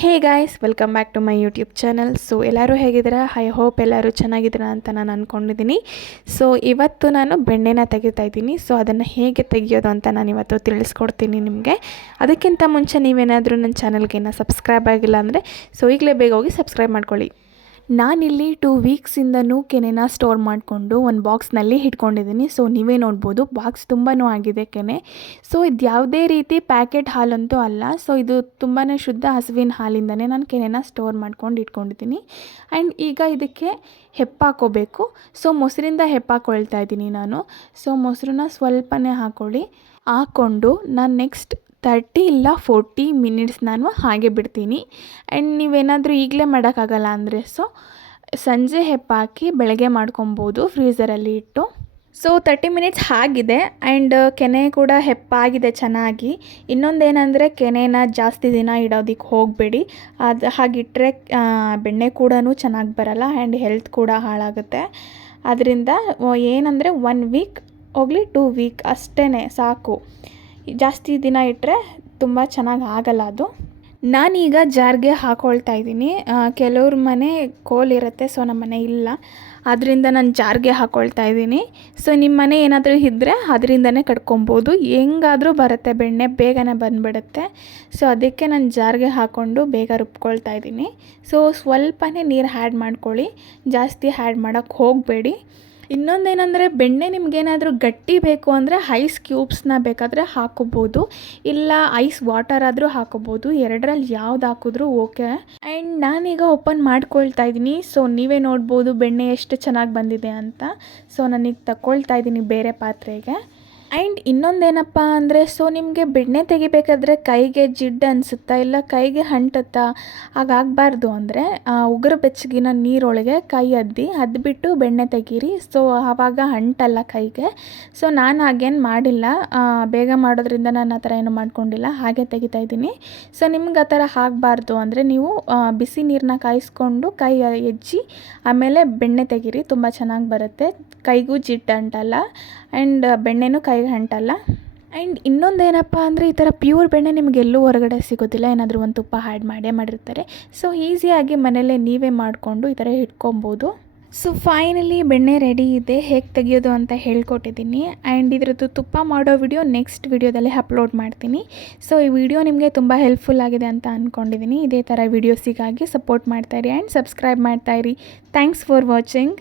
Hey guys, welcome back to my YouTube channel. So, ಎಲ್ಲರೂ ಹೇಗಿದ್ದೀರಾ? I hope ಎಲ್ಲರೂ ಚೆನ್ನಾಗಿದ್ದೀರಾ ಅಂತ ನಾನು ಅಂದ್ಕೊಂಡಿದ್ದೀನಿ ಸೊ, ಇವತ್ತು ನಾನು ಬೆಣ್ಣೆನ ತೆಗಿತಾ ಇದ್ದೀನಿ. ಸೊ, ಅದನ್ನು ಹೇಗೆ ತೆಗಿಯೋದು ಅಂತ ನಾನು ಇವತ್ತು ತಿಳಿಸ್ಕೊಡ್ತೀನಿ ನಿಮಗೆ. ಅದಕ್ಕಿಂತ ಮುಂಚೆ ನೀವೇನಾದರೂ ನನ್ನ ಚಾನಲ್ಗೆ ಇನ್ನೂ ಸಬ್ಸ್ಕ್ರೈಬ್ ಆಗಿಲ್ಲ ಅಂದರೆ, ಸೊ, ಈಗಲೇ ಬೇಗ ಹೋಗಿ ಸಬ್ಸ್ಕ್ರೈಬ್ ಮಾಡ್ಕೊಳ್ಳಿ. ನಾನಿಲ್ಲಿ ಟೂ ವೀಕ್ಸಿಂದನೂ ಕೆನೆನ ಸ್ಟೋರ್ ಮಾಡಿಕೊಂಡು ಒಂದು ಬಾಕ್ಸ್ನಲ್ಲಿ ಇಟ್ಕೊಂಡಿದ್ದೀನಿ. ಸೊ ನೀವೇ ನೋಡ್ಬೋದು ಬಾಕ್ಸ್ ತುಂಬಾ ಆಗಿದೆ ಕೆನೆ. ಸೊ ಇದು ಯಾವುದೇ ರೀತಿ ಪ್ಯಾಕೆಟ್ ಹಾಲಂತೂ ಅಲ್ಲ. ಸೊ ಇದು ತುಂಬಾ ಶುದ್ಧ ಹಸುವಿನ ಹಾಲಿಂದನೇ ನಾನು ಕೆನೆನ ಸ್ಟೋರ್ ಮಾಡ್ಕೊಂಡು ಇಟ್ಕೊಂಡಿದ್ದೀನಿ. ಆ್ಯಂಡ್ ಈಗ ಇದಕ್ಕೆ ಹೆಪ್ಪಾಕೋಬೇಕು ಸೊ ಮೊಸರಿಂದ ಹೆಪ್ಪಾಕೊಳ್ತಾ ಇದ್ದೀನಿ ನಾನು. ಸೊ ಮೊಸರನ್ನ ಸ್ವಲ್ಪನೇ ಹಾಕ್ಕೊಳ್ಳಿ ಹಾಕ್ಕೊಂಡು ನಾನು ನೆಕ್ಸ್ಟ್ ತರ್ಟಿ ಇಲ್ಲ ಫೋರ್ಟಿ ಮಿನಿಟ್ಸ್ ನಾನು ಹಾಗೆ ಬಿಡ್ತೀನಿ. ಆ್ಯಂಡ್ ನೀವೇನಾದರೂ ಈಗಲೇ ಮಾಡೋಕ್ಕಾಗಲ್ಲ ಅಂದರೆ ಸೊ ಸಂಜೆ ಹೆಪ್ಪಾಕಿ ಬೆಳಗ್ಗೆ ಮಾಡ್ಕೊಬೋದು ಫ್ರೀಝರಲ್ಲಿ ಇಟ್ಟು. ಸೊ ತರ್ಟಿ ಮಿನಿಟ್ಸ್ ಆಗಿದೆ ಆ್ಯಂಡ್ ಕೆನೆ ಕೂಡ ಹೆಪ್ಪಾಗಿದೆ ಚೆನ್ನಾಗಿ. ಇನ್ನೊಂದೇನೆಂದರೆ ಕೆನೆನ ಜಾಸ್ತಿ ದಿನ ಇಡೋದಕ್ಕೆ ಹೋಗಬೇಡಿ. ಅದು ಹಾಗಿಟ್ಟರೆ ಬೆಣ್ಣೆ ಕೂಡ ಚೆನ್ನಾಗಿ ಬರಲ್ಲ ಆ್ಯಂಡ್ ಹೆಲ್ತ್ ಕೂಡ ಹಾಳಾಗುತ್ತೆ. ಅದರಿಂದ ಏನಂದರೆ ಒನ್ ವೀಕ್ ಹೋಗಲಿ ಟೂ ವೀಕ್ ಅಷ್ಟೇ ಸಾಕು. ಜಾಸ್ತಿ ದಿನ ಇಟ್ಟರೆ ತುಂಬ ಚೆನ್ನಾಗಿ ಆಗಲ್ಲ ಅದು. ನಾನೀಗ ಜಾರ್ಗೆ ಹಾಕೊಳ್ತಾ ಇದ್ದೀನಿ. ಕೆಲವ್ರ ಮನೆ ಕೋಲಿರುತ್ತೆ ಸೊ ನಮ್ಮ ಮನೆ ಇಲ್ಲ. ಅದರಿಂದ ನಾನು ಜಾರ್ಗೆ ಹಾಕ್ಕೊಳ್ತಾ ಇದ್ದೀನಿ. ಸೊ ನಿಮ್ಮ ಮನೆ ಏನಾದರೂ ಇದ್ದರೆ ಅದರಿಂದನೇ ಕಟ್ಕೊಬೋದು. ಹೆಂಗಾದರೂ ಬರುತ್ತೆ, ಬೆಣ್ಣೆ ಬೇಗನೆ ಬಂದುಬಿಡುತ್ತೆ. ಸೊ ಅದಕ್ಕೆ ನಾನು ಜಾರ್ಗೆ ಹಾಕ್ಕೊಂಡು ಬೇಗ ರುಬ್ಕೊಳ್ತಾ ಇದ್ದೀನಿ. ಸೊ ಸ್ವಲ್ಪನೇ ನೀರು ಹ್ಯಾಡ್ ಮಾಡ್ಕೊಳ್ಳಿ. ಜಾಸ್ತಿ ಹ್ಯಾಡ್ ಮಾಡೋಕ್ಕೆ ಹೋಗಬೇಡಿ. ಇನ್ನೊಂದೇನೆಂದರೆ ಬೆಣ್ಣೆ ನಿಮಗೇನಾದರೂ ಗಟ್ಟಿ ಬೇಕು ಅಂದರೆ ಐಸ್ ಕ್ಯೂಬ್ಸ್ನ ಬೇಕಾದರೆ ಹಾಕೋಬೋದು, ಇಲ್ಲ ಐಸ್ ವಾಟರ್ ಆದರೂ ಹಾಕೋಬೋದು, ಎರಡರಲ್ಲಿ ಯಾವ್ದು ಹಾಕಿದ್ರೂ ಓಕೆ. ಆ್ಯಂಡ್ ನಾನೀಗ ಓಪನ್ ಮಾಡ್ಕೊಳ್ತಾ ಇದ್ದೀನಿ. ಸೊ ನೀವೇ ನೋಡ್ಬೋದು ಬೆಣ್ಣೆ ಎಷ್ಟು ಚೆನ್ನಾಗಿ ಬಂದಿದೆ ಅಂತ. ಸೊ ನಾನೀಗ ತಗೊಳ್ತಾ ಇದ್ದೀನಿ ಬೇರೆ ಪಾತ್ರೆಗೆ. ಆ್ಯಂಡ್ ಇನ್ನೊಂದೇನಪ್ಪ ಅಂದರೆ ಸೊ ನಿಮಗೆ ಬೆಣ್ಣೆ ತೆಗಿಬೇಕಾದ್ರೆ ಕೈಗೆ ಜಿಡ್ಡು ಅನಿಸುತ್ತಾ ಇಲ್ಲ ಕೈಗೆ ಅಂಟುತ್ತಾ ಹಾಗಾಗಬಾರ್ದು ಅಂದರೆ ಉಗುರು ಬೆಚ್ಚಗಿನ ನೀರೊಳಗೆ ಕೈ ಅದ್ದಿ, ಅದ್ಬಿಟ್ಟು ಬೆಣ್ಣೆ ತೆಗೀರಿ. ಸೊ ಆವಾಗ ಹಂಟಲ್ಲ ಕೈಗೆ. ಸೊ ನಾನು ಹಾಗೇನು ಮಾಡಿಲ್ಲ. ಬೇಗ ಮಾಡೋದ್ರಿಂದ ನಾನು ಆ ಥರ ಏನು ಮಾಡ್ಕೊಂಡಿಲ್ಲ. ಹಾಗೆ ತೆಗಿತಾ ಇದ್ದೀನಿ. ಸೊ ನಿಮ್ಗೆ ಆ ಥರ ಆಗಬಾರ್ದು ಅಂದರೆ ನೀವು ಬಿಸಿ ನೀರನ್ನ ಕಾಯಿಸ್ಕೊಂಡು ಕೈ ಎಜ್ಜಿ, ಆಮೇಲೆ ಬೆಣ್ಣೆ ತೆಗೀರಿ. ತುಂಬ ಚೆನ್ನಾಗಿ ಬರುತ್ತೆ. ಕೈಗೂ ಜಿಡ್ಡು ಅಂಟಲ್ಲ ಆ್ಯಂಡ್ ಬೆಣ್ಣೆನೂ ಕೈಗೆ ಅಂಟಲ್ಲ ಆ್ಯಂಡ್ ಇನ್ನೊಂದೇನಪ್ಪ ಅಂದರೆ ಈ ಥರ ಪ್ಯೂರ್ ಬೆಣ್ಣೆ ನಿಮಗೆ ಎಲ್ಲೂ ಹೊರಗಡೆ ಸಿಗೋದಿಲ್ಲ, ಏನಾದರೂ ಒಂದು ತುಪ್ಪ ಹ್ಯಾಡ್ ಮಾಡೇ ಮಾಡಿರ್ತಾರೆ. ಸೊ ಈಸಿಯಾಗಿ ಮನೆಯಲ್ಲೇ ನೀವೇ ಮಾಡಿಕೊಂಡು ಈ ಥರ ಇಟ್ಕೊಬೋದು. ಸೊ ಫೈನಲಿ ಬೆಣ್ಣೆ ರೆಡಿ ಇದೆ, ಹೇಗೆ ತೆಗೆಯೋದು ಅಂತ ಹೇಳ್ಕೊಟ್ಟಿದ್ದೀನಿ. ಆ್ಯಂಡ್ ಇದರದ್ದು ತುಪ್ಪ ಮಾಡೋ ವಿಡಿಯೋ ನೆಕ್ಸ್ಟ್ ವಿಡಿಯೋದಲ್ಲಿ ಅಪ್ಲೋಡ್ ಮಾಡ್ತೀನಿ. ಸೊ ಈ ವಿಡಿಯೋ ನಿಮಗೆ ತುಂಬ ಹೆಲ್ಪ್ಫುಲ್ ಆಗಿದೆ ಅಂತ ಅಂದ್ಕೊಂಡಿದ್ದೀನಿ ಇದೇ ಥರ ವೀಡಿಯೋಸಿಗಾಗಿ ಸಪೋರ್ಟ್ ಮಾಡ್ತಾಯಿರಿ ಆ್ಯಂಡ್ ಸಬ್ಸ್ಕ್ರೈಬ್ ಮಾಡ್ತಾಯಿರಿ ಥ್ಯಾಂಕ್ಸ್ ಫಾರ್ ವಾಚಿಂಗ್